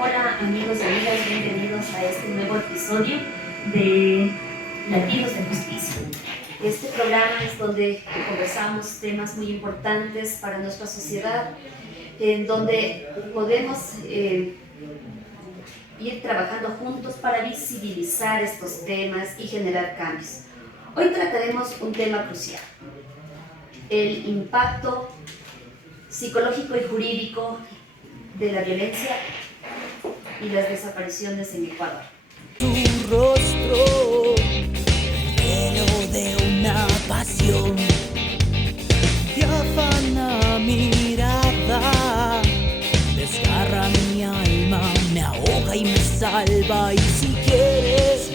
Hola amigos y amigas, bienvenidos a este nuevo episodio de Latidos de Justicia. Este programa es donde conversamos temas muy importantes para nuestra sociedad, en donde podemos ir trabajando juntos para visibilizar estos temas y generar cambios. Hoy trataremos un tema crucial: el impacto psicológico y jurídico de la violencia y las desapariciones en Ecuador. Tu rostro, lleno de una pasión, te afana mirada, desgarra mi alma, me ahoga y me salva. Y si quieres,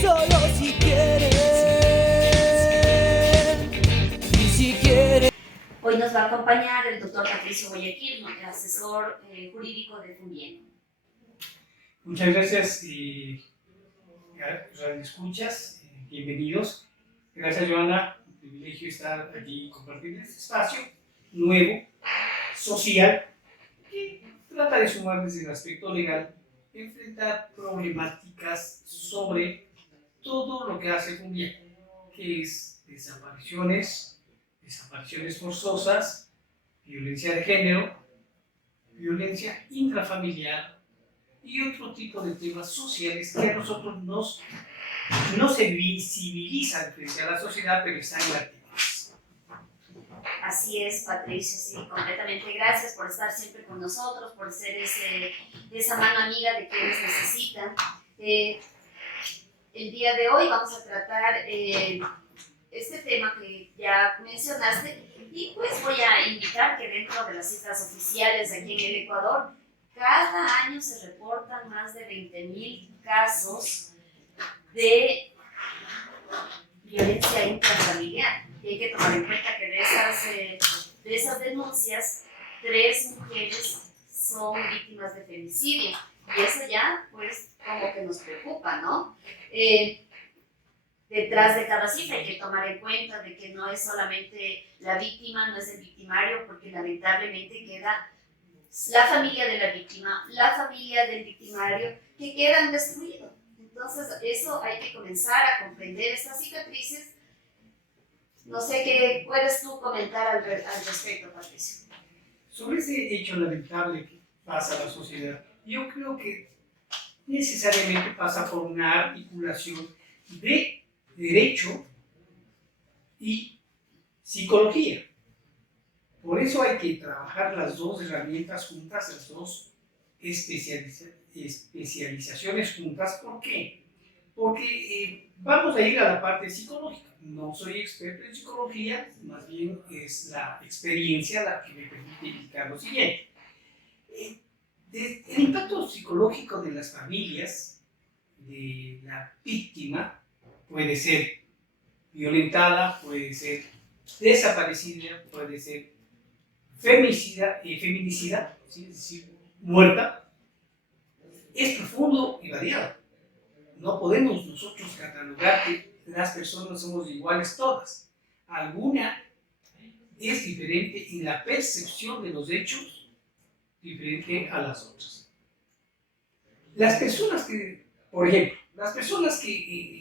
solo si quieres, y si quieres. Hoy nos va a acompañar el doctor Patricio Guayaquil, asesor jurídico de Fundien. Muchas gracias, escuchas, bienvenidos. Gracias, Joana, un privilegio estar aquí compartiendo este espacio nuevo, social, que trata de sumar desde el aspecto legal, enfrentar problemáticas sobre todo lo que hace Fundien, que es desapariciones forzosas, violencia de género, violencia intrafamiliar y otro tipo de temas sociales que a nosotros no se visibilizan frente a la sociedad, pero están latentes. Así es, Patricio, sí, completamente. Gracias por estar siempre con nosotros, por ser esa mano amiga de quienes necesitan. El día de hoy vamos a tratar este tema que ya mencionaste, y pues voy a indicar que dentro de las cifras oficiales aquí en el Ecuador, cada año se reportan más de 20.000 casos de violencia intrafamiliar. Y hay que tomar en cuenta que de esas denuncias, 3 mujeres son víctimas de femicidio. Y eso ya, pues, como que nos preocupa, ¿no? Detrás de cada cifra hay que tomar en cuenta de que no es solamente la víctima, no es el victimario, porque lamentablemente queda la familia de la víctima, la familia del victimario, que quedan destruidos. Entonces, eso hay que comenzar a comprender estas cicatrices. No sé qué puedes tú comentar al respecto, Patricio. Sobre ese hecho lamentable que pasa a la sociedad, yo creo que necesariamente pasa por una articulación de derecho y psicología. Por eso hay que trabajar las dos herramientas juntas, las dos especializaciones juntas. ¿Por qué? Porque vamos a ir a la parte psicológica. No soy experto en psicología, más bien es la experiencia la que me permite indicar lo siguiente. El impacto psicológico de las familias, de la víctima, puede ser violentada, puede ser desaparecida, puede ser feminicida, ¿sí? Es decir, muerta, es profundo y variado. No podemos nosotros catalogar que las personas somos iguales todas. Alguna es diferente en la percepción de los hechos, diferente a las otras. Las personas que, por ejemplo, las personas que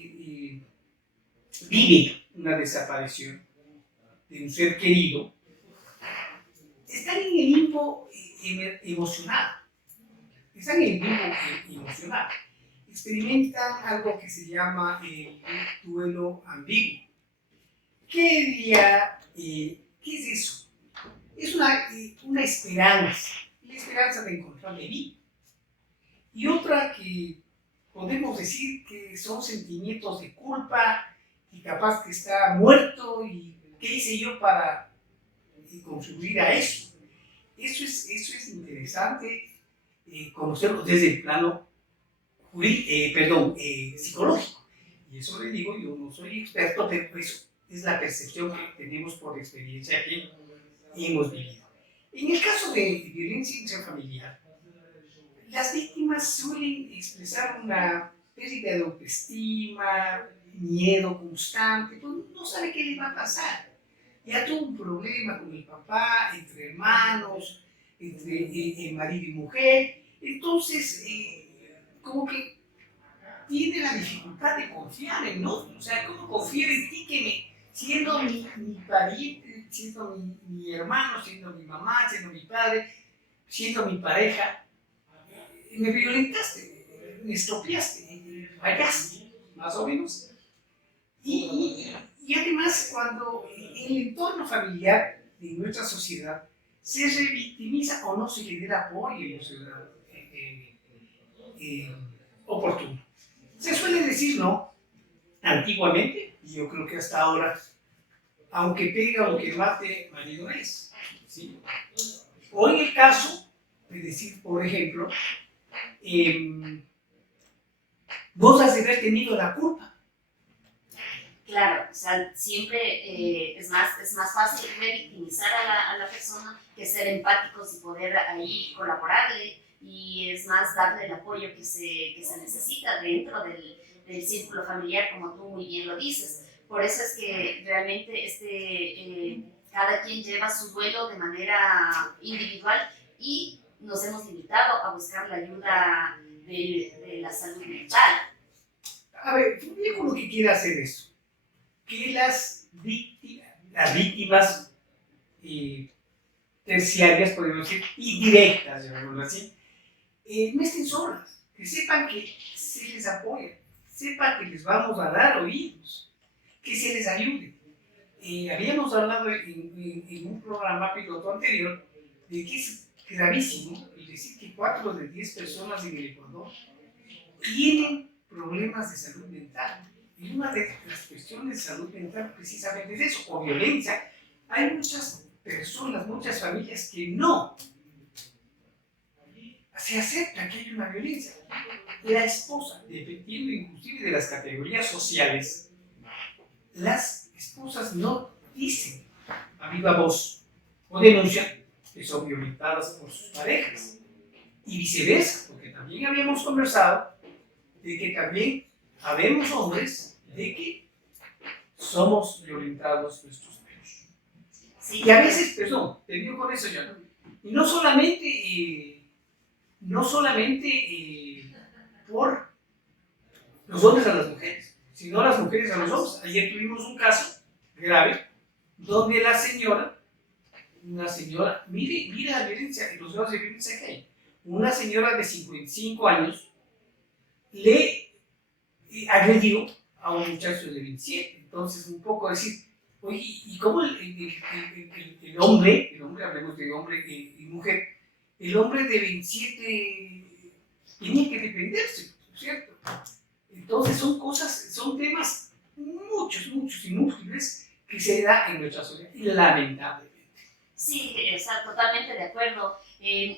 viven una desaparición de un ser querido, están en el limbo emocional. Están en el limbo emocional. Experimentan algo que se llama el duelo ambiguo. ¿Qué es eso? Es una esperanza, la esperanza de encontrarme vivo. Y otra que podemos decir que son sentimientos de culpa, y capaz que está muerto, y qué hice yo para contribuir a eso. Eso es interesante conocerlo desde el plano psicológico. Y eso le digo, yo no soy experto, pero eso es la percepción que tenemos por experiencia que hemos vivido. En el caso de violencia intrafamiliar, las víctimas suelen expresar una pérdida de autoestima, miedo constante, pues no sabe qué le va a pasar. Ya tuvo un problema con el papá, entre hermanos, entre marido y mujer. Entonces, como que tiene la dificultad de confiar en otro. O sea, ¿cómo confiar en ti siendo mi pariente, siendo mi hermano, siendo mi mamá, siendo mi padre, siendo mi pareja, me violentaste, me estropeaste, fallaste, más o menos? Y además, cuando el entorno familiar de nuestra sociedad se revictimiza o no se le da apoyo emocional oportuno. Se suele decir, ¿no? Antiguamente, y yo creo que hasta ahora, aunque pega, aunque mate, marido es. ¿Sí? O en el caso de decir, por ejemplo, vos has de haber tenido la culpa. Claro, o sea, siempre es más fácil revictimizar a la persona que ser empáticos y poder ahí colaborarle, y es más darle el apoyo que se necesita dentro del círculo familiar, como tú muy bien lo dices. Por eso es que realmente cada quien lleva su duelo de manera individual, y nos hemos limitado a buscar la ayuda de la salud mental. A ver, un viejo lo que quiere hacer es que las víctimas terciarias, podemos decir, y directas, llamémoslo así, no estén solas, que sepan que se les apoya, sepan que les vamos a dar oídos, que se les ayude. Habíamos hablado en un programa piloto anterior de que es gravísimo el decir que 4 de 10 personas en el Ecuador tienen problemas de salud mental. Y una de las cuestiones de salud mental precisamente es eso, o violencia. Hay muchas personas, muchas familias que no se acepta que hay una violencia. La esposa, dependiendo inclusive de las categorías sociales, las esposas no dicen a viva voz o denuncian que son violentadas por sus parejas. Y viceversa, porque también habíamos conversado de que también habemos hombres de que somos violentados nuestros hijos. Sí. Y a veces, perdón, te digo con eso ya, y no solamente por los hombres a las mujeres, sino las mujeres a los hombres. Ayer tuvimos un caso grave donde una señora, mire la violencia, los grados de violencia que hay. Una señora de 55 años le agredió a un muchacho de 27. Entonces, un poco decir, oye, ¿y cómo el hombre, hablemos de hombre y mujer, el hombre de 27 tenía que defenderse, ¿cierto? Entonces, son temas muchos y múltiples que se da en nuestra sociedad, lamentablemente. Sí, o sea, totalmente de acuerdo.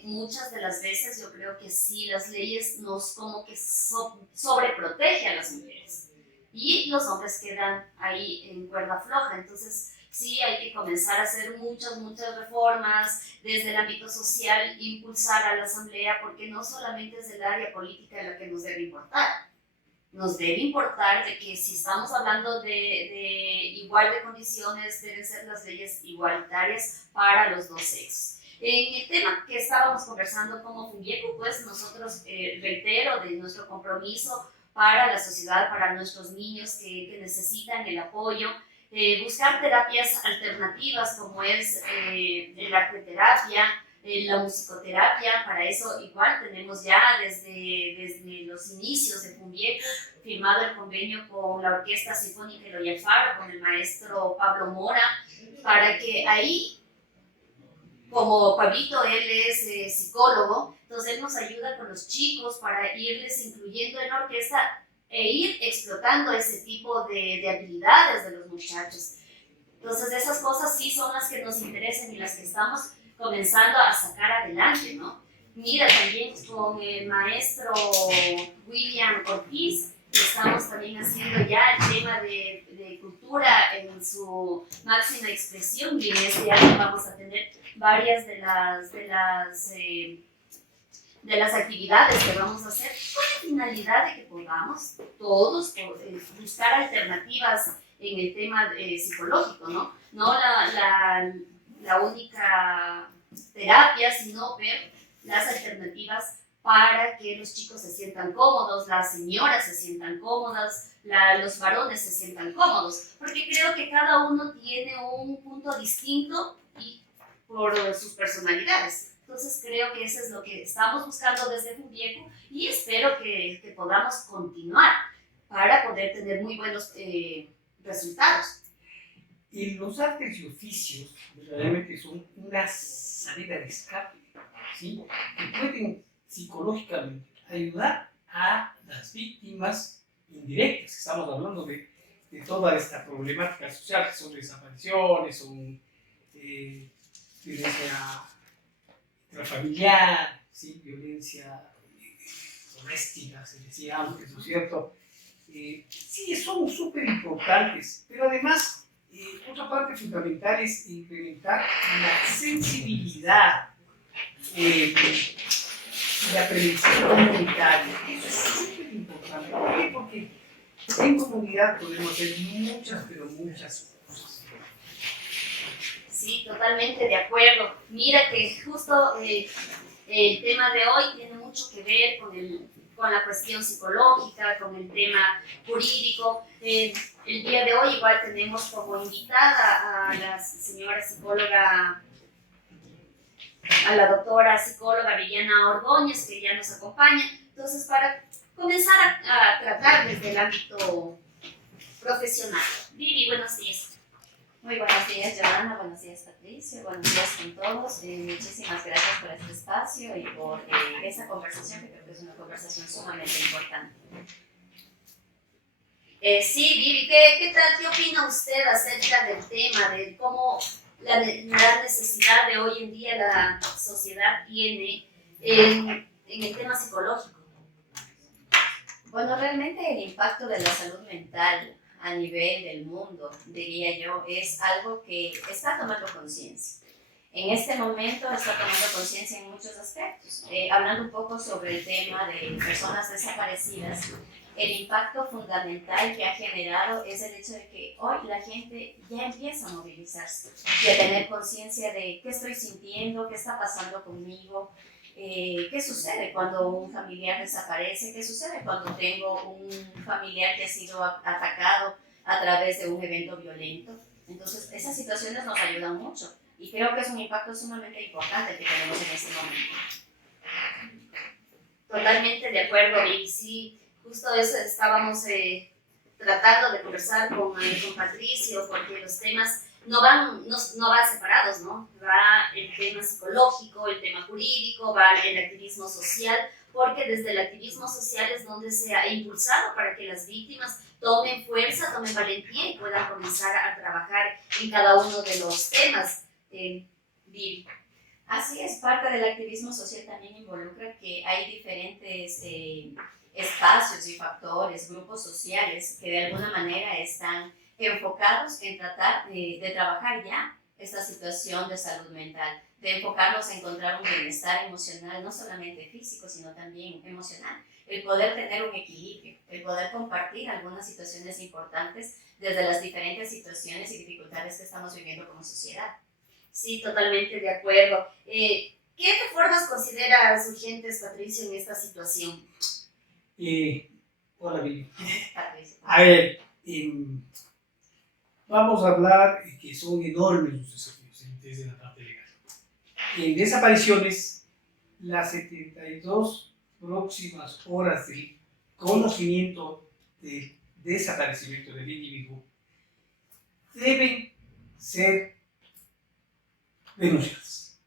Muchas de las veces yo creo que sí, las leyes nos como que sobreprotegen a las mujeres, y los hombres quedan ahí en cuerda floja. Entonces sí, hay que comenzar a hacer muchas reformas desde el ámbito social, impulsar a la asamblea, porque no solamente es el área política la que nos debe importar. Nos debe importar de que si estamos hablando de igual de condiciones, deben ser las leyes igualitarias para los dos sexos. En el tema que estábamos conversando como Fungeco, pues nosotros reitero de nuestro compromiso para la sociedad, para nuestros niños que necesitan el apoyo, buscar terapias alternativas como es la arteterapia, la musicoterapia. Para eso igual tenemos ya desde los inicios de Fungeco firmado el convenio con la Orquesta Sinfónica Eloy Alfaro, con el maestro Pablo Mora, para que ahí, como Pablito, él es psicólogo, entonces él nos ayuda con los chicos para irles incluyendo en la orquesta e ir explotando ese tipo de habilidades de los muchachos. Entonces esas cosas sí son las que nos interesan y las que estamos comenzando a sacar adelante, ¿no? Mira, también con el maestro William Ortiz estamos también haciendo ya el tema de cultura en su máxima expresión, y en este año vamos a tener varias de las actividades que vamos a hacer con la finalidad de que podamos todos buscar alternativas en el tema psicológico, ¿no? No la única terapia, sino ver las alternativas para que los chicos se sientan cómodos, las señoras se sientan cómodas, los varones se sientan cómodos, porque creo que cada uno tiene un punto distinto y por sus personalidades. Entonces creo que eso es lo que estamos buscando desde Fundieco y espero que podamos continuar para poder tener muy buenos resultados. Y los artes y oficios realmente son una salida de escape, ¿sí? Que pueden psicológicamente ayudar a las víctimas indirectas. Estamos hablando de toda esta problemática social, que son desapariciones, son violencia intrafamiliar, ¿sí? Violencia doméstica, se decía antes, ¿no es cierto? Sí, son súper importantes, pero además otra parte fundamental es implementar la sensibilidad y la prevención comunitaria. Eso es súper importante. ¿Por qué? Porque en comunidad podemos hacer muchas, pero muchas cosas. Sí, totalmente de acuerdo. Mira que justo el tema de hoy tiene mucho que ver con la cuestión psicológica, con el tema jurídico. El día de hoy igual tenemos como invitada a la señora psicóloga, a la doctora psicóloga Villana Ordóñez, que ya nos acompaña. Entonces, para comenzar a tratar desde el ámbito profesional. Vivi, buenos días. Muy buenos días, Giovanna. Buenos días, Patricio. Buenos días con todos. Muchísimas gracias por este espacio y por esta conversación, que creo que es una conversación sumamente importante. Sí, Vivi, ¿qué tal? ¿Qué opina usted acerca del tema, de cómo la necesidad de hoy en día la sociedad tiene en el tema psicológico? Bueno, realmente el impacto de la salud mental a nivel del mundo, diría yo, es algo que está tomando conciencia. En este momento está tomando conciencia en muchos aspectos. Hablando un poco sobre el tema de personas desaparecidas, el impacto fundamental que ha generado es el hecho de que hoy la gente ya empieza a movilizarse y a tener conciencia de qué estoy sintiendo, qué está pasando conmigo, qué sucede cuando un familiar desaparece, qué sucede cuando tengo un familiar que ha sido atacado a través de un evento violento. Entonces, esas situaciones nos ayudan mucho y creo que es un impacto sumamente importante que tenemos en este momento. Totalmente de acuerdo, y sí, justo eso estábamos tratando de conversar con Patricio, porque los temas no van separados, ¿no? Va el tema psicológico, el tema jurídico, va el activismo social, porque desde el activismo social es donde se ha impulsado para que las víctimas tomen fuerza, tomen valentía y puedan comenzar a trabajar en cada uno de los temas. Vivi. Así es, parte del activismo social también involucra que hay diferentes espacios y factores, grupos sociales que de alguna manera están enfocados en tratar de trabajar ya esta situación de salud mental, de enfocarnos a encontrar un bienestar emocional, no solamente físico, sino también emocional. El poder tener un equilibrio, el poder compartir algunas situaciones importantes desde las diferentes situaciones y dificultades que estamos viviendo como sociedad. Sí, totalmente de acuerdo. ¿Qué reformas consideras urgentes, Patricio, en esta situación? Hola, Vivi. Patricio. A ver, vamos a hablar que son enormes los desafíos desde la parte legal. En desapariciones, las 72 próximas horas del conocimiento del desaparecimiento del individuo deben ser denunciadas.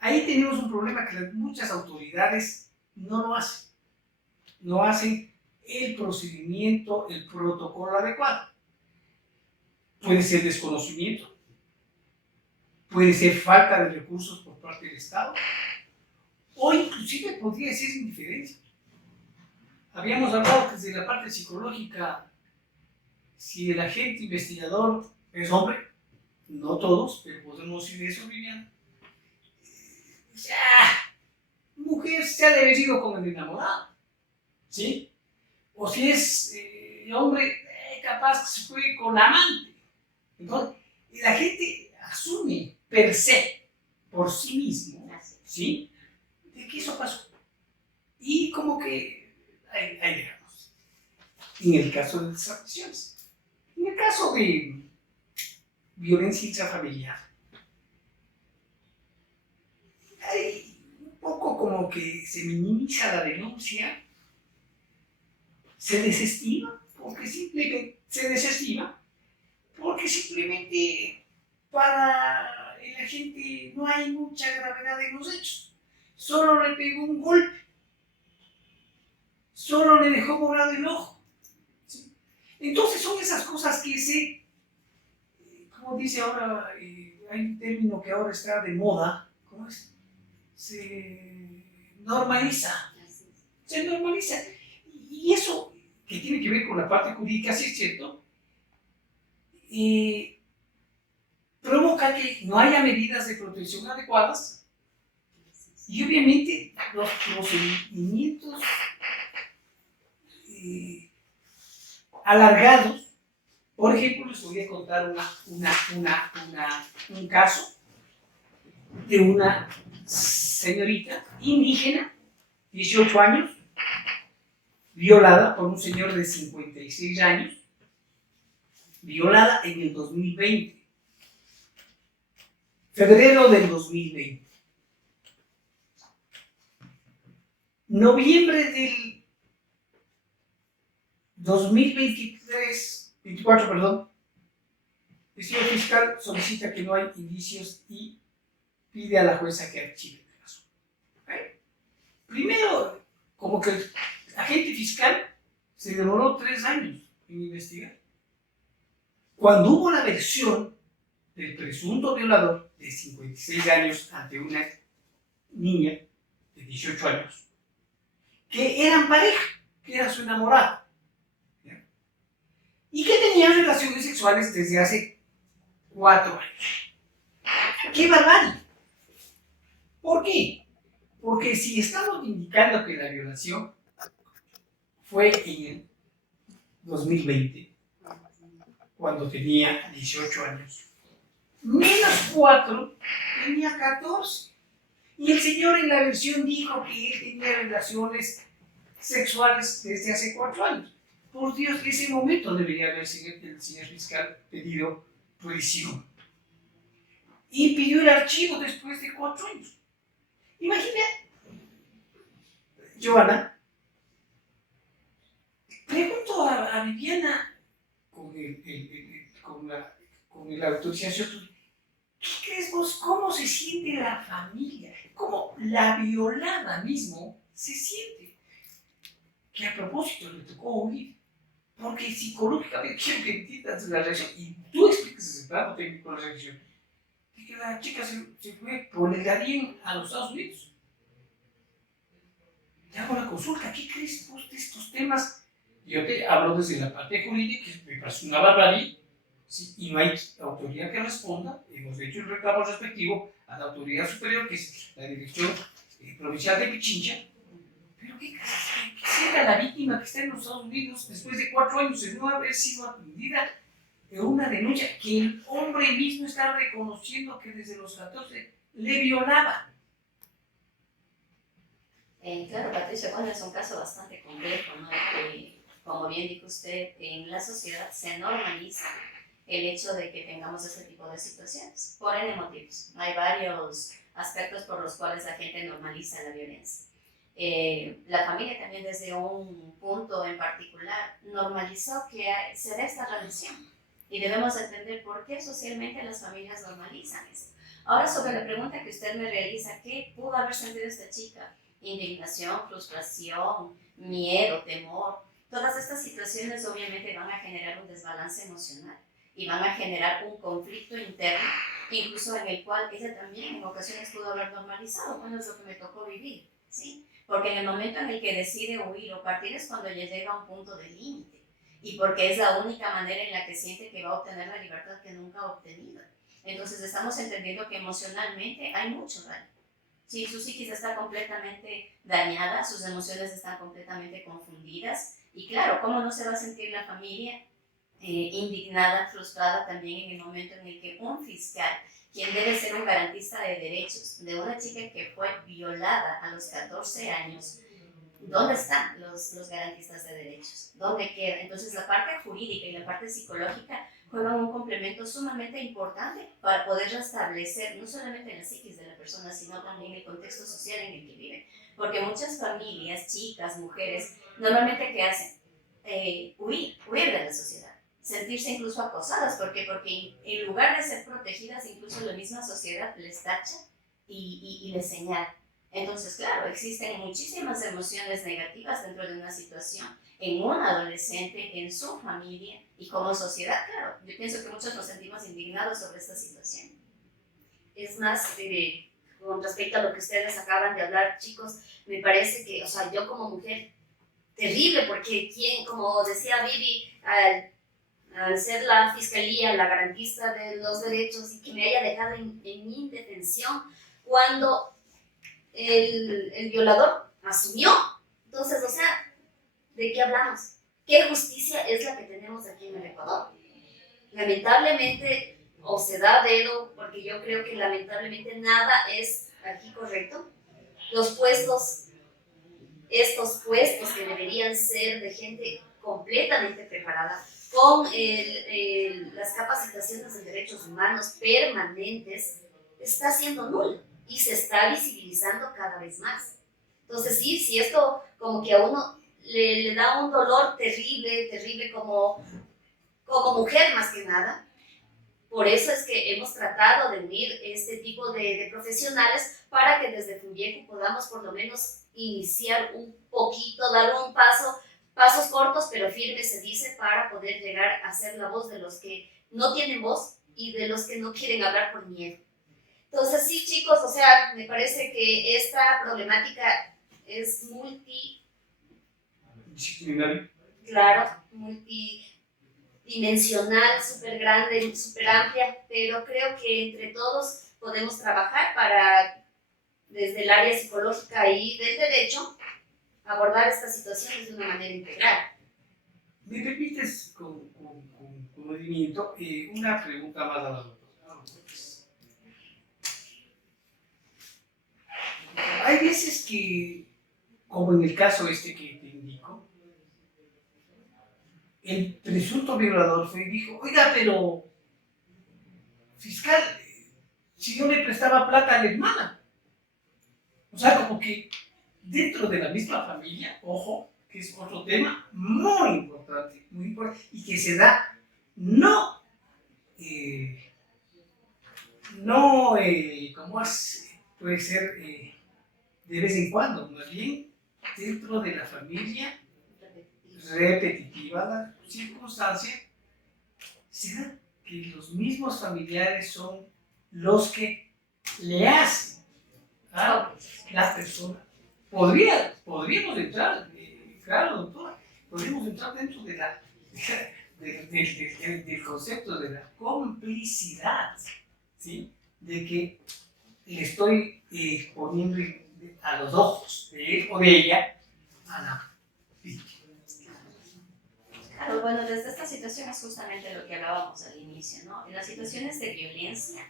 Ahí tenemos un problema que muchas autoridades no lo hacen. No hacen el procedimiento, el protocolo adecuado. Puede ser desconocimiento, puede ser falta de recursos por parte del Estado, o inclusive podría ser indiferencia. Habíamos hablado que desde la parte psicológica, si el agente investigador es hombre, no todos, pero podemos decir eso, Viviana, mujer se ha de haber ido con el enamorado, ¿sí? O si es hombre, capaz que se fue con la amante. Entonces, la gente asume per se por sí mismo, Así. ¿sí? De que eso pasó. Y como que ahí dejamos. En el caso de desapariciones. En el caso de violencia intrafamiliar, hay un poco como que se minimiza la denuncia, se desestima, porque simplemente para la gente no hay mucha gravedad en los hechos. Solo le pegó un golpe, solo le dejó morado el ojo. ¿Sí? Entonces son esas cosas que como dice ahora, hay un término que ahora está de moda, ¿cómo es? Se normaliza. Se normaliza. Y eso, que tiene que ver con la parte jurídica, sí es cierto, provoca que no haya medidas de protección adecuadas y obviamente los procedimientos alargados. Por ejemplo, les voy a contar un caso de una señorita indígena, 18 años, violada por un señor de 56 años, violada en el 2020, febrero del 2020. Noviembre del 24, perdón, el señor fiscal solicita que no hay indicios y pide a la jueza que archive el caso. ¿Okay? Primero, como que el agente fiscal se demoró 3 años en investigar. Cuando hubo la versión del presunto violador de 56 años ante una niña de 18 años, que eran pareja, que era su enamorada, ¿ya? Y que tenían relaciones sexuales desde hace 4 años. ¡Qué barbarie! ¿Por qué? Porque si estamos indicando que la violación fue en el 2020, cuando tenía 18 años, menos 4, tenía 14. Y el señor en la versión dijo que él tenía relaciones sexuales desde hace 4 años. Por Dios, en ese momento debería haber el señor fiscal pedido prisión. Y pidió el archivo después de 4 años. Imagina, Joana, pregunto a Viviana con la autorización, ¿qué crees vos? ¿Cómo se siente la familia? ¿Cómo la violada mismo se siente? Que a propósito le tocó huir. Porque psicológicamente quiero que entiendas la reacción y tú expliques ese plano técnico de la reacción. De que la chica se fue por el Darién a los Estados Unidos. Te hago la consulta, ¿qué crees vos de estos temas? Yo te hablo desde la parte jurídica, que me parece una barbarie, ¿sí? Y no hay autoridad que responda. Hemos hecho el reclamo respectivo a la autoridad superior, que es la Dirección Provincial de Pichincha. Pero ¿qué quisiera la víctima que está en los Estados Unidos después de 4 años de no haber sido atendida en una denuncia que el hombre mismo está reconociendo que desde los 14 le violaba? Claro, Patricia, bueno, es un caso bastante complejo, ¿no? Como bien dijo usted, en la sociedad se normaliza el hecho de que tengamos ese tipo de situaciones, por N motivos. Hay varios aspectos por los cuales la gente normaliza la violencia. La familia también desde un punto en particular normalizó que se da esta relación y debemos entender por qué socialmente las familias normalizan eso. Ahora, sobre la pregunta que usted me realiza, ¿qué pudo haber sentido esta chica? Indignación, frustración, miedo, temor. Todas estas situaciones obviamente van a generar un desbalance emocional y van a generar un conflicto interno, incluso en el cual ella también en ocasiones pudo haber normalizado. Bueno, es lo que me tocó vivir, ¿sí? Porque en el momento en el que decide huir o partir es cuando ya llega a un punto de límite y porque es la única manera en la que siente que va a obtener la libertad que nunca ha obtenido. Entonces estamos entendiendo que emocionalmente hay mucho daño. Sí, su psiquis está completamente dañada, sus emociones están completamente confundidas y claro, ¿cómo no se va a sentir la familia indignada, frustrada también en el momento en el que un fiscal quien debe ser un garantista de derechos de una chica que fue violada a los 14 años, ¿dónde están los garantistas de derechos? ¿Dónde queda? Entonces la parte jurídica y la parte psicológica juegan un complemento sumamente importante para poder restablecer no solamente la psiquis de la persona, sino también el contexto social en el que vive. Porque muchas familias, chicas, mujeres, normalmente ¿qué hacen? Huir de la sociedad, sentirse incluso acosadas. ¿Por qué? Porque en lugar de ser protegidas, incluso la misma sociedad les tacha y les señala. Entonces, claro, existen muchísimas emociones negativas dentro de una situación, en un adolescente, en su familia y como sociedad, claro. Yo pienso que muchos nos sentimos indignados sobre esta situación. Es más, con respecto a lo que ustedes acaban de hablar, chicos, me parece que, o sea, yo como mujer, terrible, porque quien, como decía Vivi, al ser la fiscalía la garantista de los derechos y que me haya dejado en mi indefensión cuando el violador asumió. Entonces, o sea, ¿de qué hablamos? ¿Qué justicia es la que tenemos aquí en el Ecuador? Lamentablemente, o se da dedo, porque yo creo que lamentablemente nada es aquí correcto. Los puestos, estos puestos que deberían ser de gente completamente preparada, con las capacitaciones de derechos humanos permanentes, está siendo nulo y se está visibilizando cada vez más. Entonces sí, si esto como que a uno le da un dolor terrible, terrible como mujer más que nada. Por eso es que hemos tratado de unir este tipo de profesionales para que desde Funvieco podamos por lo menos iniciar un poquito, dar un pasos cortos pero firmes se dice, para poder llegar a ser la voz de los que no tienen voz y de los que no quieren hablar por miedo. Entonces sí, chicos, o sea, me parece que esta problemática es Disciplinario. claro, multidimensional, súper grande, súper amplia, pero creo que entre todos podemos trabajar para, desde el área psicológica y del derecho, abordar estas situaciones de una manera integral. ¿Me permites, con movimiento, una pregunta más a la doctora? Hay veces que, como en el caso este que te indico, el presunto violador fue y dijo, oiga, pero, fiscal, si yo le prestaba plata a la hermana. O sea, como que dentro de la misma familia, ojo, que es otro tema muy importante, y que se da no, como puede ser de vez en cuando, más bien dentro de la familia, repetitiva la circunstancia, se da que los mismos familiares son los que le hacen a la persona. Podríamos entrar, claro, doctora, podríamos entrar dentro de del concepto de la complicidad, ¿sí? De que le estoy poniendo a los ojos de él o de ella a la víctima. Claro, bueno, desde esta situación es justamente lo que hablábamos al inicio, ¿no? En las situaciones de violencia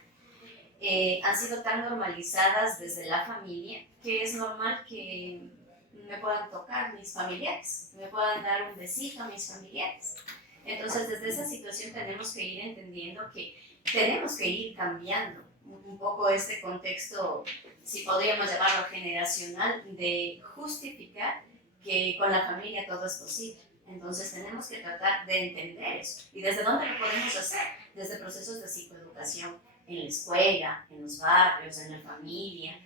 han sido tan normalizadas desde la familia que es normal que me puedan tocar mis familiares, me puedan dar un besito a mis familiares. Entonces, desde esa situación tenemos que ir entendiendo que tenemos que ir cambiando un poco este contexto, si podríamos llamarlo generacional, de justificar que con la familia todo es posible. Entonces tenemos que tratar de entender eso. ¿Y desde dónde lo podemos hacer? Desde procesos de psicoeducación, en la escuela, en los barrios, en la familia.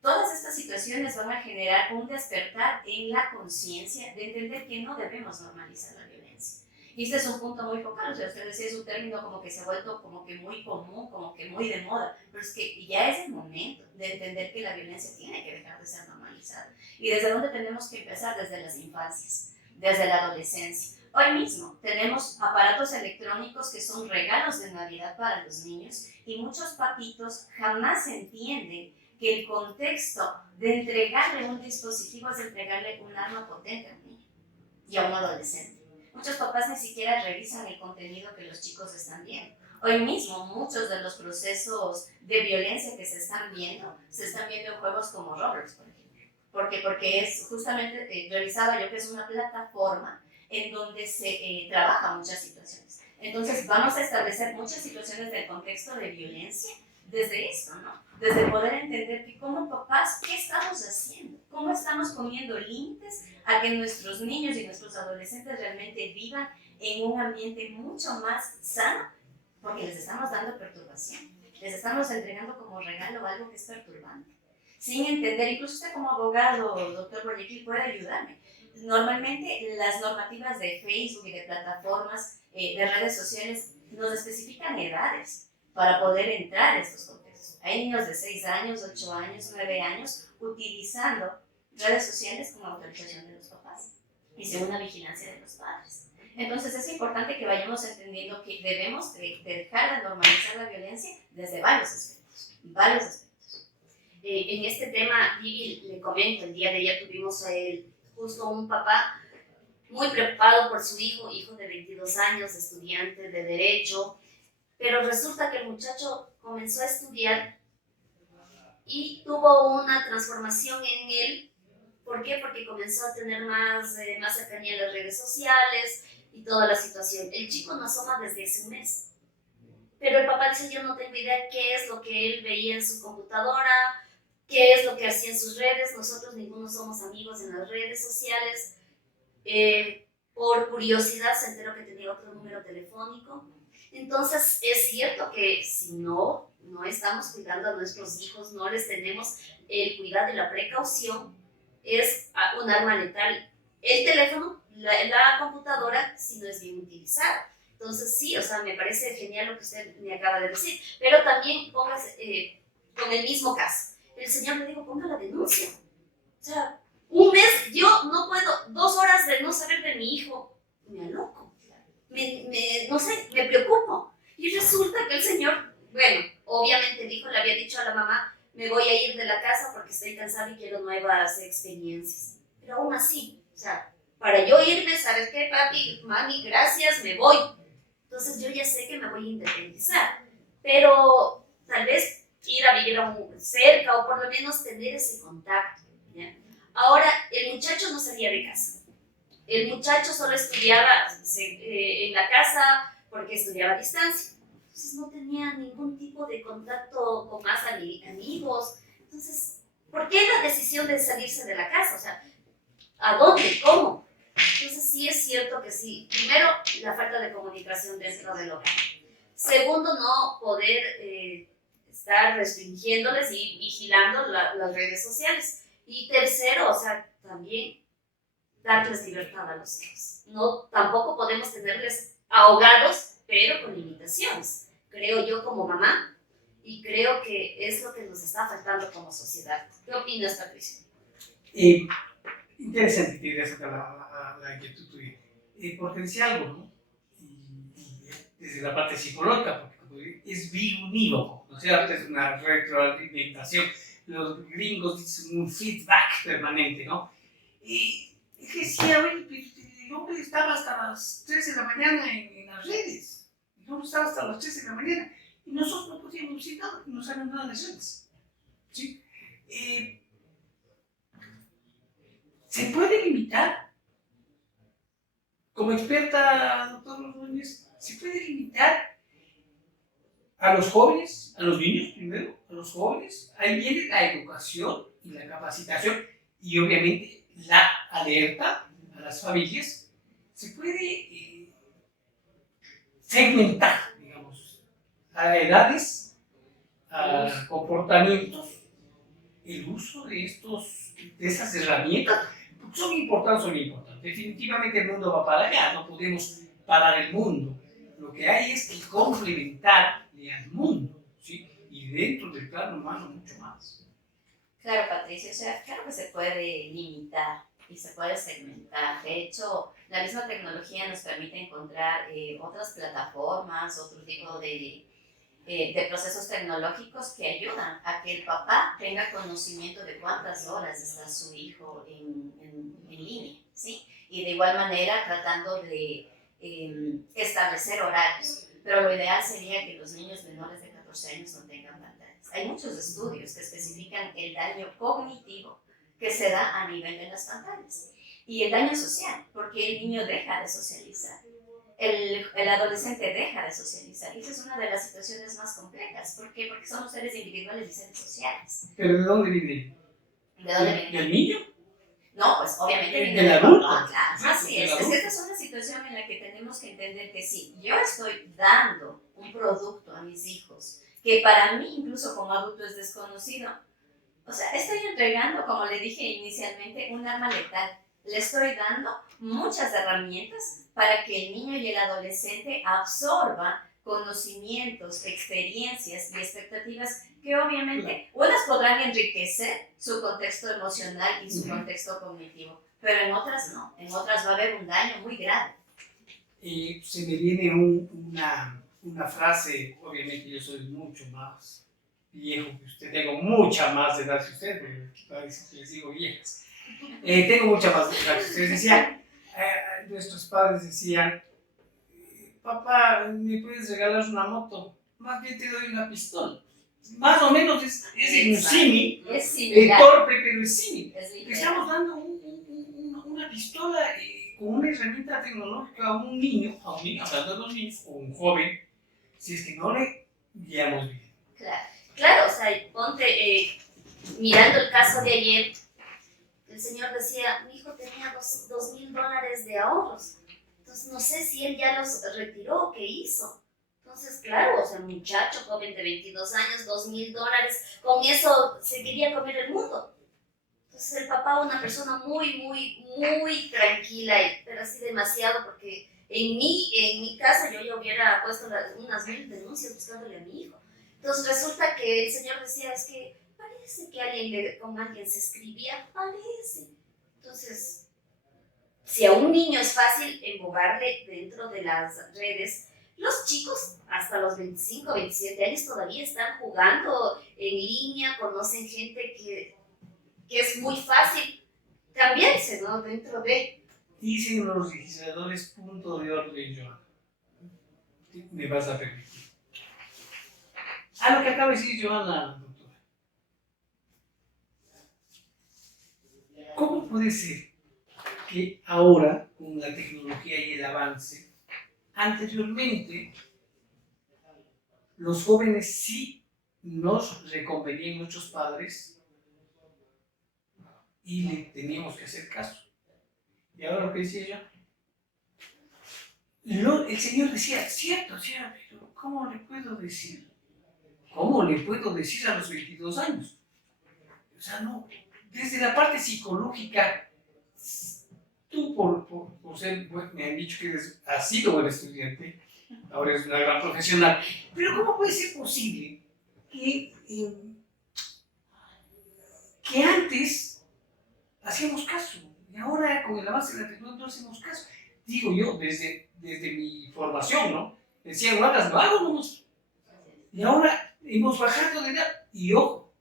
Todas estas situaciones van a generar un despertar en la conciencia de entender que no debemos normalizar la violencia. Y este es un punto muy focal, o sea, usted decía, es un término como que se ha vuelto como que muy común, como que muy de moda, pero es que ya es el momento de entender que la violencia tiene que dejar de ser normalizada. ¿Y desde dónde tenemos que empezar? Desde las infancias, desde la adolescencia. Hoy mismo tenemos aparatos electrónicos que son regalos de Navidad para los niños y muchos papitos jamás entienden que el contexto de entregarle un dispositivo es entregarle un arma potente a un niño y a un adolescente. Muchos papás ni siquiera revisan el contenido que los chicos están viendo. Hoy mismo muchos de los procesos de violencia que se están viendo en juegos como Roblox, por ejemplo. ¿Por qué? Porque es justamente, revisaba yo que es una plataforma en donde se trabaja muchas situaciones. Entonces vamos a establecer muchas situaciones del contexto de violencia desde esto, ¿no? Desde poder entender que como papás, ¿qué estamos haciendo? ¿Cómo estamos poniendo límites a que nuestros niños y nuestros adolescentes realmente vivan en un ambiente mucho más sano? Porque les estamos dando perturbación, les estamos entregando como regalo algo que es perturbante. Sin entender, incluso usted como abogado, doctor Guayaquil, puede ayudarme. Normalmente las normativas de Facebook y de plataformas de redes sociales nos especifican edades para poder entrar a estos contextos. Hay niños de 6 años, 8 años, 9 años utilizando redes sociales con autorización de los papás y según la vigilancia de los padres. Entonces es importante que vayamos entendiendo que debemos de dejar de normalizar la violencia desde varios aspectos, varios aspectos. En este tema, Vivi, le comento, el día de ayer tuvimos justo un papá muy preocupado por su hijo de 22 años, estudiante de Derecho, pero resulta que el muchacho comenzó a estudiar y tuvo una transformación en él. ¿Por qué? Porque comenzó a tener más cercanía en las redes sociales y toda la situación. El chico no asoma desde hace un mes, pero el papá dice, yo no tengo idea qué es lo que él veía en su computadora, qué es lo que hacía en sus redes. Nosotros ninguno somos amigos en las redes sociales. Por curiosidad se enteró que tenía otro número telefónico. Entonces es cierto que si no estamos cuidando a nuestros hijos, no les tenemos el cuidado y la precaución, es un arma letal. El teléfono, la computadora, si no es bien utilizada. Entonces sí, o sea, me parece genial lo que usted me acaba de decir, pero también póngase con el mismo caso. El señor me dijo, ponga la denuncia. O sea, un mes, yo no puedo, 2 horas de no saber de mi hijo, me aloco, no sé, me preocupo. Y resulta que el señor, bueno, obviamente le había dicho a la mamá, me voy a ir de la casa porque estoy cansada y quiero nuevas experiencias. Pero aún así, o sea, para yo irme, ¿sabes qué, papi, mami, gracias, me voy? Entonces yo ya sé que me voy a independizar, pero tal vez ir a vivir cerca o por lo menos tener ese contacto, ¿ya? Ahora, el muchacho no salía de casa. El muchacho solo estudiaba en la casa porque estudiaba a distancia. Entonces no tenía ningún tipo de contacto con más amigos. Entonces, ¿por qué la decisión de salirse de la casa? O sea, ¿a dónde? ¿Cómo? Entonces sí es cierto que sí. Primero, la falta de comunicación dentro del hogar. Segundo, no poder estar restringiéndoles y vigilando las redes sociales. Y tercero, o sea, también darles libertad a los hijos. No, tampoco podemos tenerles ahogados, pero con limitaciones. Creo yo como mamá, y creo que es lo que nos está faltando como sociedad. ¿Qué opinas, Patricia? Interesante la inquietud tuya. Porque decía algo, ¿no? Y desde la parte psicológica, porque es biunívoco, o sea, es una retroalimentación. Los gringos dicen un feedback permanente, ¿no? Y decía, oye, el hombre estaba hasta las 3 de la mañana en las redes. El hombre estaba hasta las 3 de la mañana. Y nosotros no podíamos decir nada, no sabemos nada de redes. ¿Sí? ¿Se puede limitar? Como experta, doctor Núñez, ¿se puede limitar a los jóvenes, a los niños primero, a los jóvenes? Ahí viene la educación y la capacitación y obviamente la alerta a las familias. Se puede segmentar, digamos, a edades, a comportamientos, el uso de esas herramientas. Son importantes. Definitivamente el mundo va para allá, no podemos parar el mundo. Lo que hay es que complementarle al mundo, ¿sí? Y dentro del plano humano mucho más. Claro, Patricia, o sea, claro que se puede limitar y se puede segmentar. De hecho, la misma tecnología nos permite encontrar otras plataformas, otro tipo de procesos tecnológicos que ayudan a que el papá tenga conocimiento de cuántas horas está su hijo en línea, ¿sí? Y de igual manera tratando de establecer horarios. pero lo ideal sería que los niños menores de 14 años no tengan pantallas. Hay muchos estudios que especifican el daño cognitivo que se da a nivel de las pantallas y el daño social, porque el niño deja de socializar. El adolescente deja de socializar y esa es una de las situaciones más complejas. ¿Por qué? Porque somos seres individuales y seres sociales. ¿Pero de dónde viene? ¿De dónde viene? ¿Del niño? No, pues obviamente viene ¿Del del adulto? papá, claro. Así ¿Del es. adulto? Es que esta es una situación en la que tenemos que entender que si yo estoy dando un producto a mis hijos que para mí incluso como adulto es desconocido, o sea, estoy entregando, como le dije inicialmente, un arma letal. Le estoy dando muchas herramientas para que el niño y el adolescente absorban conocimientos, experiencias y expectativas que obviamente unas podrán enriquecer su contexto emocional y su contexto cognitivo, pero en otras no, en otras va a haber un daño muy grave. Se me viene una frase, obviamente yo soy mucho más viejo que usted, tengo mucha más edad que usted, porque parece que les digo viejas. Tengo mucha más edad que usted. Decía, nuestros padres decían, papá, ¿me puedes regalar una moto? Más bien te doy una pistola. Más o menos es un símil, Es similar. torpe, pero es símil. Es Le literal. estamos dando una pistola con una herramienta tecnológica a un niño, hablando de los niños, o un joven, si es que no le guiamos bien. Claro, o sea, ponte, mirando el caso de ayer, el señor decía, mi hijo tenía $2,000 de ahorros. Entonces, no sé si él ya los retiró o qué hizo. Entonces, claro, o sea, un muchacho joven de 22 años, $2,000, con eso se quería comer el mundo. Entonces, el papá, una persona muy tranquila, pero así demasiado, porque en mi casa yo ya hubiera puesto unas 1000 denuncias buscándole a mi hijo. Entonces, resulta que el señor decía, es que parece que con alguien se escribía, parece. Entonces, si a un niño es fácil embobarle dentro de las redes, los chicos hasta los 25, 27 años todavía están jugando en línea, conocen gente que es muy fácil cambiarse, ¿no? Dentro de... Dicen los legisladores, punto de orden, Joana. Me vas a permitir. Lo que acaba de decir Joana, doctora. ¿Cómo puede ser que ahora, con la tecnología y el avance, anteriormente los jóvenes sí nos reconvenían nuestros padres y le teníamos que hacer caso? Y ahora lo que decía yo, el Señor decía, cierto, pero ¿cómo le puedo decir? ¿Cómo le puedo decir a los 22 años? O sea, no, desde la parte psicológica, tú por ser, me han dicho que has sido buen estudiante, ahora eres una gran profesional, pero ¿cómo puede ser posible que antes hacíamos caso y ahora con el avance de la tecnología no hacemos caso? Digo yo, desde mi formación, ¿no? Decían, no hagas, no hago nomás. Y ahora hemos bajado de edad. Y ojo,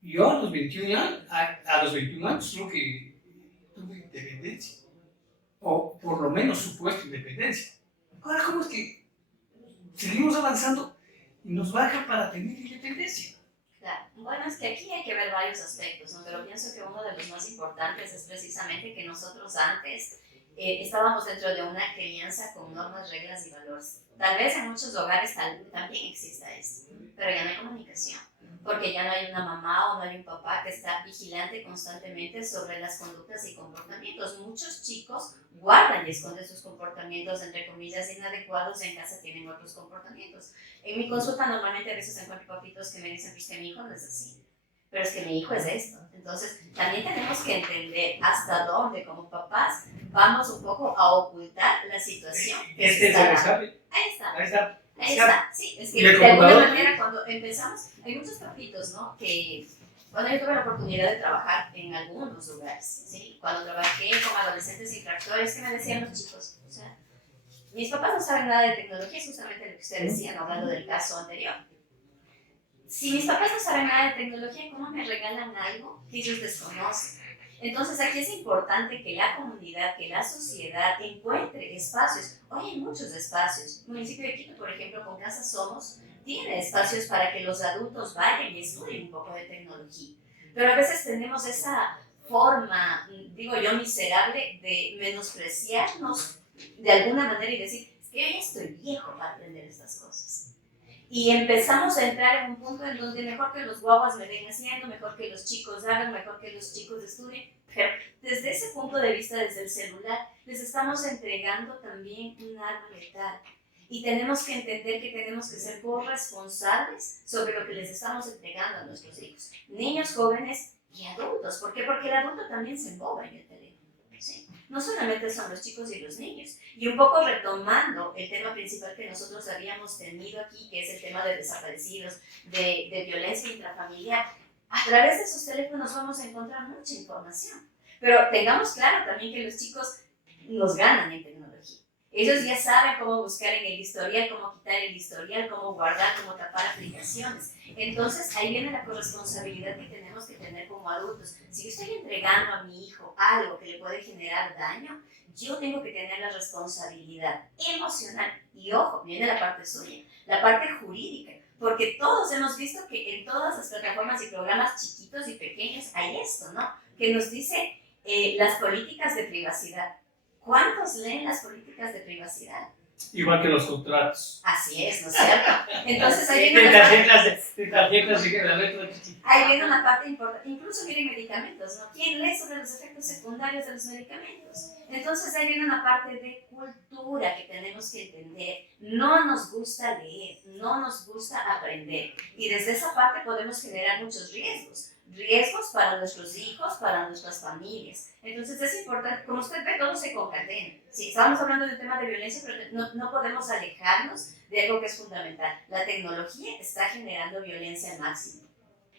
yo a los 21 años creo que tuve independencia. O por lo menos supuesta independencia. Ahora, ¿cómo es que seguimos avanzando y nos baja para tener independencia? Claro. Bueno, es que aquí hay que ver varios aspectos, ¿no? Pero pienso que uno de los más importantes es precisamente que nosotros antes estábamos dentro de una crianza con normas, reglas y valores. Tal vez en muchos hogares también exista esto, pero ya no hay comunicación, porque ya no hay una mamá o no hay un papá que está vigilante constantemente sobre las conductas y comportamientos. Muchos chicos guardan y esconden sus comportamientos, entre comillas, inadecuados, en casa tienen otros comportamientos. En mi consulta normalmente a veces encuentro papitos que me dicen, pues que mi hijo no es así, pero es que mi hijo es esto. Entonces, también tenemos que entender hasta dónde, como papás, vamos un poco a ocultar la situación. Este se le sabe. Ahí está. Ahí está. Sí, es que de alguna manera cuando empezamos, hay muchos papitos, ¿no? Que, bueno, yo tuve la oportunidad de trabajar en algunos lugares, ¿sí? Cuando trabajé con adolescentes infractores, ¿qué me decían los chicos? O sea, mis papás no saben nada de tecnología, es justamente lo que ustedes decían, hablando del caso anterior. Si mis papás no saben nada de tecnología, ¿cómo me regalan algo que ellos desconocen? Entonces aquí es importante que la comunidad, que la sociedad encuentre espacios. Hoy hay muchos espacios. El municipio de Quito, por ejemplo, con Casa Somos, tiene espacios para que los adultos vayan y estudien un poco de tecnología. Pero a veces tenemos esa forma, digo yo, miserable de menospreciarnos de alguna manera y decir, es que yo ya estoy viejo para aprender estas cosas. Y empezamos a entrar en un punto en donde mejor que los guaguas me den haciendo, mejor que los chicos hagan, mejor que los chicos estudien. Pero desde ese punto de vista, desde el celular, les estamos entregando también un arma letal. Y tenemos que entender que tenemos que ser corresponsables sobre lo que les estamos entregando a nuestros hijos. Niños, jóvenes y adultos. ¿Por qué? Porque el adulto también se emboba en el teléfono. ¿Sí? No solamente son los chicos y los niños. Y un poco retomando el tema principal que nosotros habíamos tenido aquí, que es el tema de desaparecidos, de violencia intrafamiliar, a través de esos teléfonos vamos a encontrar mucha información. Pero tengamos claro también que los chicos nos ganan en tecnología. Ellos ya saben cómo buscar en el historial, cómo quitar el historial, cómo guardar, cómo tapar aplicaciones. Entonces ahí viene la corresponsabilidad que tenemos que tener como adultos. Si yo estoy entregando a mi hijo algo que le puede generar daño, yo tengo que tener la responsabilidad emocional. Y ojo, viene la parte suya, la parte jurídica. Porque todos hemos visto que en todas las plataformas y programas chiquitos y pequeños hay esto, ¿no? Que nos dice las políticas de privacidad. ¿Cuántos leen las políticas de privacidad? Igual que los contratos. Así es, ¿no es cierto? Entonces ahí De viene una parte, tarjetas y de la letra chiquita. ahí viene una parte importante. Incluso miren medicamentos, ¿no? ¿Quién lee sobre los efectos secundarios de los medicamentos? Entonces ahí viene una parte de cultura que tenemos que entender. No nos gusta leer, no nos gusta aprender. Y desde esa parte podemos generar muchos riesgos. Riesgos para nuestros hijos, para nuestras familias. Entonces es importante, como usted ve, todo se concatena. Sí, estábamos hablando de un tema de violencia, pero no podemos alejarnos de algo que es fundamental. La tecnología está generando violencia al máximo.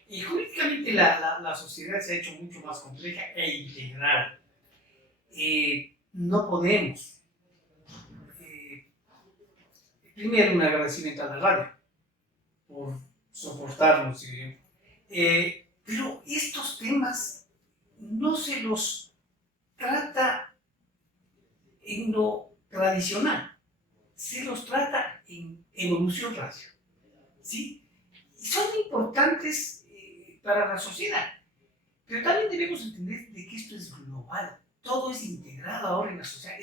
Y jurídicamente la sociedad se ha hecho mucho más compleja e integral. No podemos. Primero, un agradecimiento a la radio por soportarnos. Pero estos temas no se los trata en lo tradicional, se los trata en Evolución Radio, ¿sí? Y son importantes para la sociedad, pero también debemos entender de que esto es global, todo es integrado ahora en la sociedad.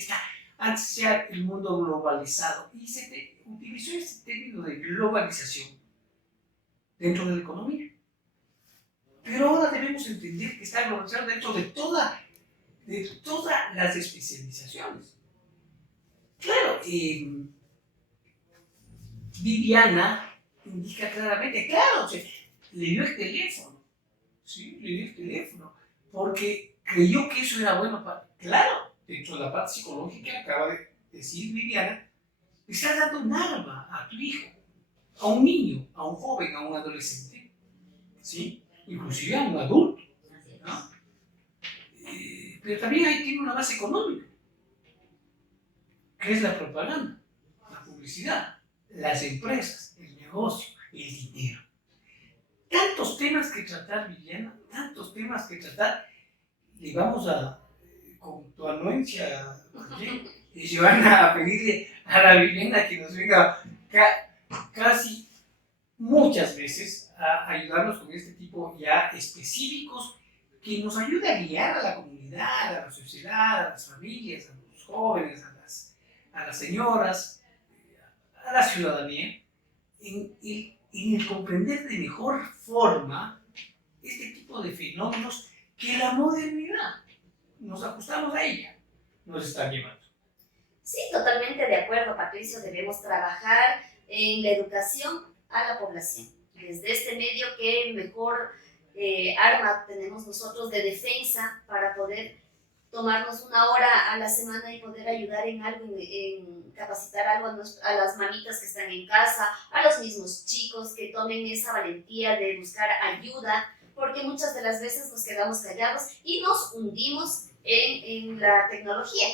Antes ya el mundo globalizado, y se utilizó este término de globalización dentro de la economía. Pero ahora debemos entender que está globalizado dentro de todas las especializaciones. Claro, Viviana indica claramente, claro, le dio el teléfono, ¿sí? Le dio el teléfono, porque creyó que eso era bueno para... Claro, dentro de la parte psicológica, acaba de decir Viviana, le estás dando un arma a tu hijo, a un niño, a un joven, a un adolescente, ¿sí? Inclusive a un adulto, ¿no? Pero también ahí tiene una base económica, que es la propaganda, la publicidad, las empresas, el negocio, el dinero. Tantos temas que tratar, Viviana, tantos temas que tratar. Le vamos a, con tu anuencia, y Joana, a pedirle a la Viviana que nos venga casi muchas veces a ayudarnos con este tipo ya específicos que nos ayude a guiar a la comunidad, a la sociedad, a las familias, a los jóvenes, a las señoras, a la ciudadanía, en el comprender de mejor forma este tipo de fenómenos que la modernidad, nos ajustamos a ella, nos está llevando. Sí, totalmente de acuerdo, Patricio. Debemos trabajar en la educación a la población. Desde este medio, que mejor arma tenemos nosotros de defensa para poder tomarnos una hora a la semana y poder ayudar en algo, en capacitar algo a las mamitas que están en casa, a los mismos chicos que tomen esa valentía de buscar ayuda, porque muchas de las veces nos quedamos callados y nos hundimos en la tecnología.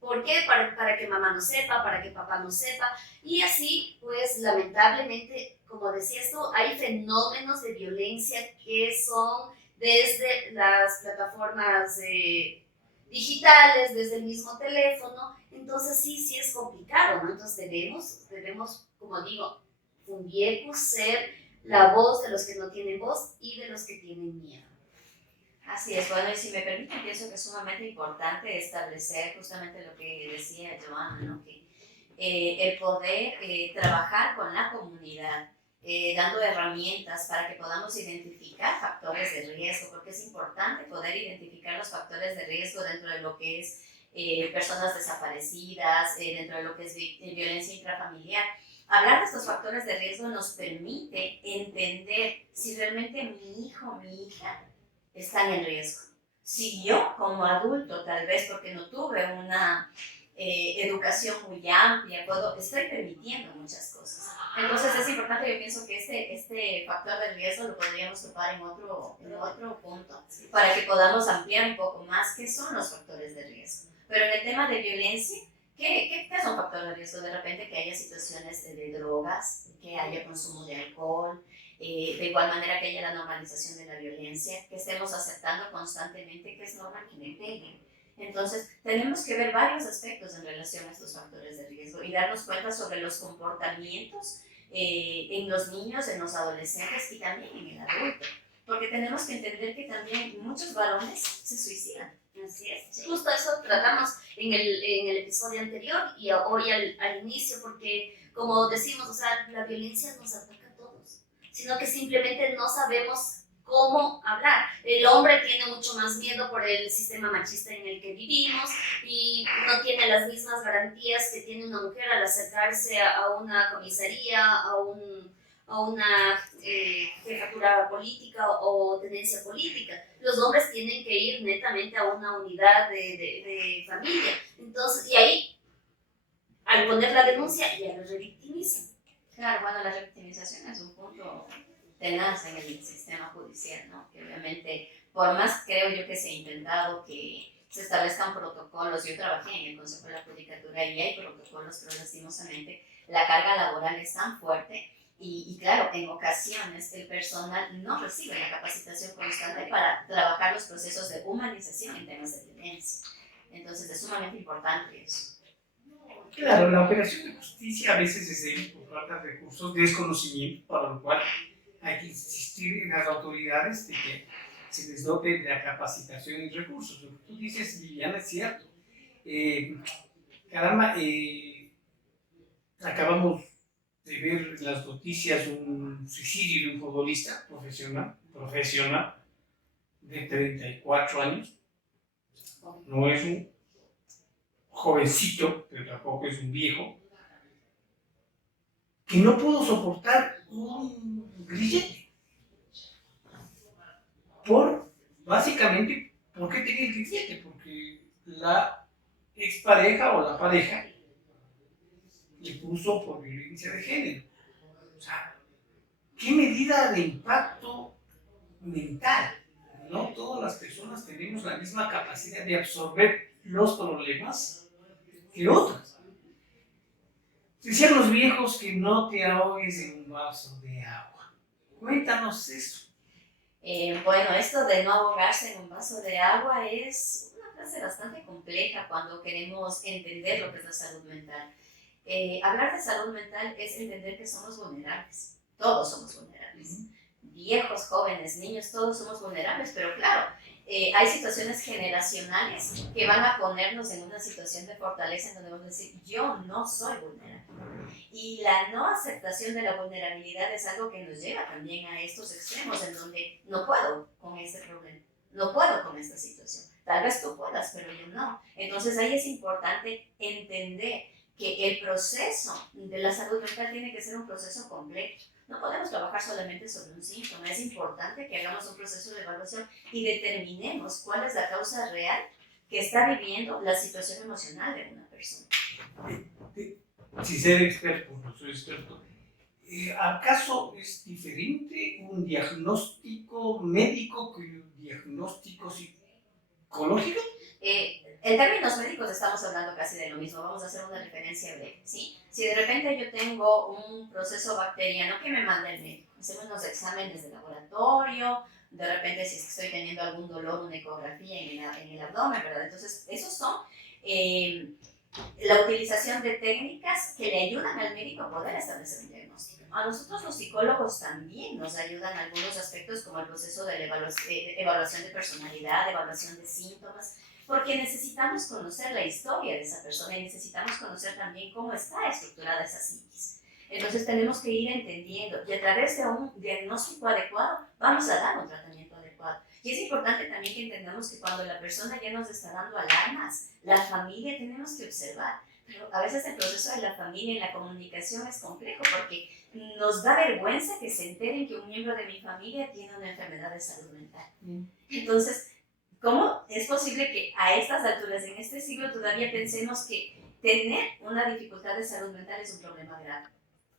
¿Por qué? Para que mamá no sepa, para que papá no sepa. Y así, pues, lamentablemente, como decías tú, hay fenómenos de violencia que son desde las plataformas digitales, desde el mismo teléfono. Entonces sí es complicado, ¿no? Entonces debemos, como digo, Fundiecu ser la voz de los que no tienen voz y de los que tienen miedo. Así es, bueno, y si me permiten, pienso que es sumamente importante establecer justamente lo que decía Joana, ¿no? Que el poder trabajar con la comunidad, dando herramientas para que podamos identificar factores de riesgo, porque es importante poder identificar los factores de riesgo dentro de lo que es personas desaparecidas, dentro de lo que es violencia intrafamiliar. Hablar de estos factores de riesgo nos permite entender si realmente mi hijo o mi hija están en riesgo. Si yo como adulto, tal vez porque no tuve una educación muy amplia, estoy permitiendo muchas cosas. Entonces es importante, yo pienso que este factor de riesgo lo podríamos topar en otro punto, para que podamos ampliar un poco más qué son los factores de riesgo. Pero en el tema de violencia, ¿qué es un factor de riesgo? De repente que haya situaciones de drogas, que haya consumo de alcohol, de igual manera que haya la normalización de la violencia, que estemos aceptando constantemente que es normal que me peguen. Entonces, tenemos que ver varios aspectos en relación a estos factores de riesgo y darnos cuenta sobre los comportamientos en los niños, en los adolescentes y también en el adulto. Porque tenemos que entender que también muchos varones se suicidan. Así es. Justo eso tratamos en el episodio anterior y hoy al inicio, porque como decimos, o sea, la violencia nos ataca a todos, sino que simplemente no sabemos cómo hablar. El hombre tiene mucho más miedo por el sistema machista en el que vivimos y no tiene las mismas garantías que tiene una mujer al acercarse a una comisaría, a una jefatura política o tenencia política. Los hombres tienen que ir netamente a una unidad de familia. Entonces, y ahí, al poner la denuncia, ya lo revictimizan. Claro, bueno, la revictimización es un punto tenaz en el sistema judicial, ¿no? Que obviamente, por más creo yo que se ha intentado que se establezcan protocolos, yo trabajé en el Consejo de la Judicatura y hay protocolos, pero lastimosamente la carga laboral es tan fuerte y claro, en ocasiones el personal no recibe la capacitación constante para trabajar los procesos de humanización en temas de violencia. Entonces es sumamente importante eso. Claro, la operación de justicia a veces es débil por falta de recursos, desconocimiento, para lo cual hay que insistir en las autoridades de que se les dote de la capacitación y recursos. Lo que tú dices, Liliana, es cierto. Caramba, acabamos de ver las noticias de un suicidio de un futbolista profesional de 34 años. No es un jovencito, pero tampoco es un viejo, que no pudo soportar un grillete. Básicamente, ¿por qué tenía el grillete? Porque la expareja o la pareja le puso por violencia de género. O sea, ¿qué medida de impacto mental? No todas las personas tenemos la misma capacidad de absorber los problemas que otras. Decían los viejos que no te ahogues en un vaso de agua. Cuéntanos eso. Bueno, esto de no ahogarse en un vaso de agua es una frase bastante compleja cuando queremos entender lo que es la salud mental. Hablar de salud mental es entender que somos vulnerables. Todos somos vulnerables. Viejos, jóvenes, niños, todos somos vulnerables, pero claro, hay situaciones generacionales que van a ponernos en una situación de fortaleza en donde vamos a decir, yo no soy vulnerable. Y la no aceptación de la vulnerabilidad es algo que nos lleva también a estos extremos en donde no puedo con este problema, no puedo con esta situación. Tal vez tú puedas, pero yo no. Entonces ahí es importante entender que el proceso de la salud mental tiene que ser un proceso completo. No podemos trabajar solamente sobre un síntoma. Es importante que hagamos un proceso de evaluación y determinemos cuál es la causa real que está viviendo la situación emocional de una persona. Sin ser experto, no soy experto, ¿acaso es diferente un diagnóstico médico que un diagnóstico psicológico? En términos médicos estamos hablando casi de lo mismo. Vamos a hacer una referencia breve, ¿sí? Si de repente yo tengo un proceso bacteriano, ¿qué me manda el médico? Hacer unos exámenes de laboratorio de repente si es que estoy teniendo algún dolor, una ecografía en el abdomen, ¿verdad? Entonces, esos son la utilización de técnicas que le ayudan al médico a poder establecer un diagnóstico. A nosotros los psicólogos también nos ayudan en algunos aspectos como el proceso de la evaluación de personalidad, evaluación de síntomas, porque necesitamos conocer la historia de esa persona y necesitamos conocer también cómo está estructurada esa psiquis. Entonces tenemos que ir entendiendo y a través de un diagnóstico adecuado vamos a dar un tratamiento adecuado. Y es importante también que entendamos que cuando la persona ya nos está dando alarmas, la familia tenemos que observar. Pero a veces el proceso de la familia en la comunicación es complejo porque nos da vergüenza que se enteren que un miembro de mi familia tiene una enfermedad de salud mental. Entonces, ¿cómo es posible que a estas alturas, en este siglo, todavía pensemos que tener una dificultad de salud mental es un problema grave?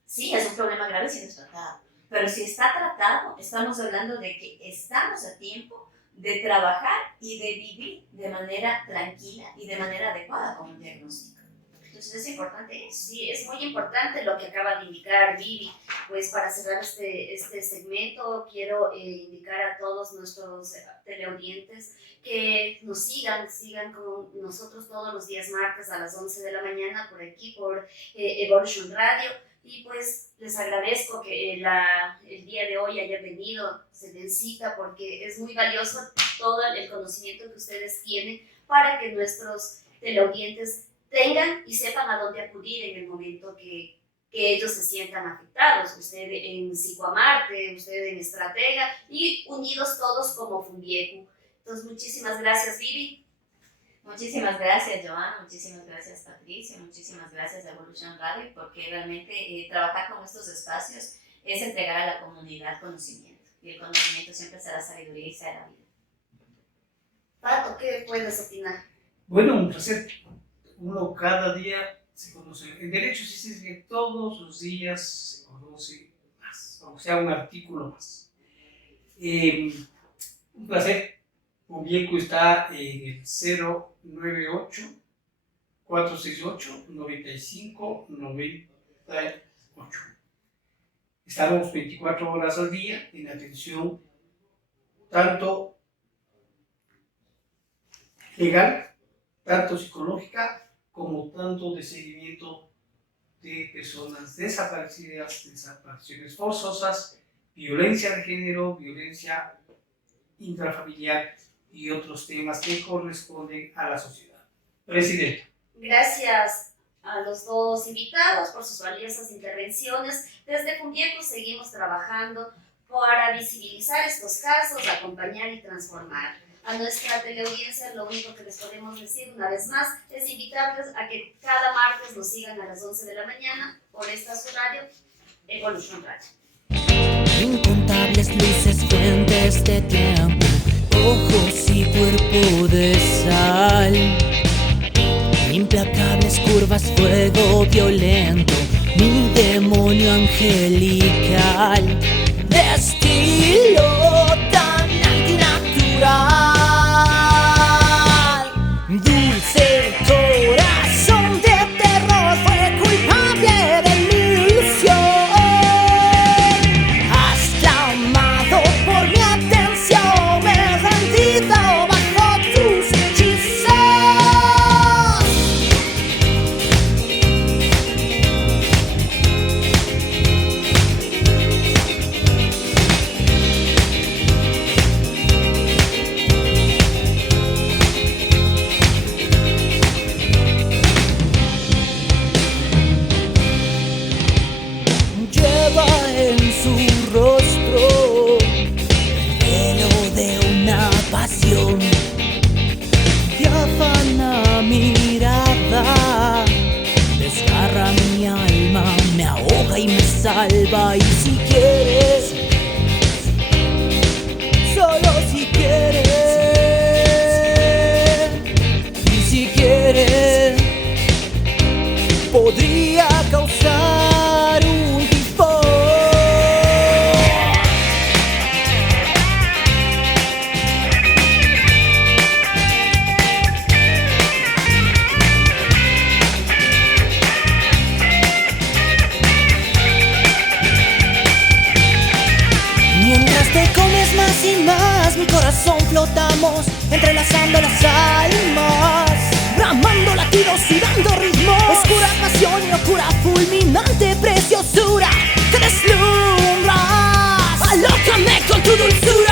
Sí, es un problema grave si no es tratado. Pero si está tratado, estamos hablando de que estamos a tiempo de trabajar y de vivir de manera tranquila y de manera adecuada con un diagnóstico. Entonces es importante eso. Sí, es muy importante lo que acaba de indicar Vivi. Pues para cerrar este segmento, quiero indicar a todos nuestros teleaudientes que nos sigan con nosotros todos los días martes a las 11 de la mañana por aquí, por Evolution Radio. Y pues les agradezco que el día de hoy hayan venido, se den cita, porque es muy valioso todo el conocimiento que ustedes tienen para que nuestros teleaudientes tengan y sepan a dónde acudir en el momento que ellos se sientan afectados. Usted en Psicoamarte, usted en Estratega y unidos todos como Fundiecu. Entonces, muchísimas gracias, Vivi. Muchísimas gracias, Joana, muchísimas gracias, Patricia, muchísimas gracias a Evolution Radio, porque realmente trabajar con estos espacios es entregar a la comunidad conocimiento, y el conocimiento siempre será sabiduría y será vida. Pato, ¿qué puedes opinar? Bueno, un placer. Uno cada día se conoce. En derecho sí se dice que todos los días se conoce más, o sea, un artículo más. Un placer. Fundiecu está en el 098-468-9598. Estamos 24 horas al día en atención tanto legal, tanto psicológica, como tanto de seguimiento de personas desaparecidas, desapariciones forzosas, violencia de género, violencia intrafamiliar y otros temas que corresponden a la sociedad. Presidente. Gracias a los dos invitados por sus valiosas intervenciones. Desde Fundiecu seguimos trabajando para visibilizar estos casos, acompañar y transformar. A nuestra teleaudiencia lo único que les podemos decir una vez más es invitarles a que cada martes nos sigan a las 11 de la mañana por esta su radio, Evolution Radio. Incontables luces, fuentes de tiempo, ojos y cuerpo de sal, implacables curvas, fuego violento, mi demonio angelical, de estilo tan antinatural, dulce corazón de terror fue culpable de mi ilusión. entrelazando las almas, bramando latidos y dando ritmo. Oscura pasión y locura, fulminante preciosura, te deslumbras. Alócame con tu dulzura.